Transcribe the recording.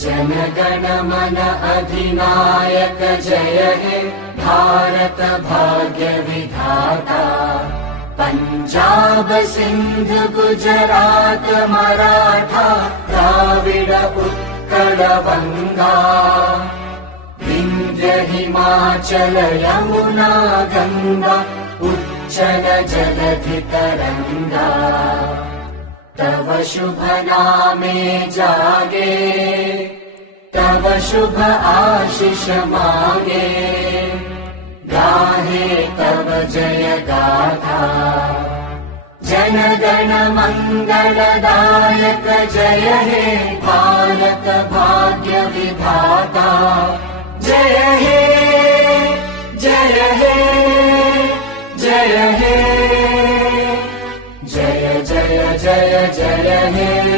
जनगण मन अधिनायक जय हे भारत भाग्य विधाता। पंजाब सिंध गुजरात मराठा द्राविड उत्कल बंगा। विंध्य हिमाचल यमुना गंगा उच्चल जलधि तरंगा। तव शुभ नामे जागे तव शुभ आशीष मागे। गाहे तव जय गाथा जनगण मंगलदायक जय हे भारत भाग्य विधाता। जय हे जय हे जय हे जय जय जय जय हे।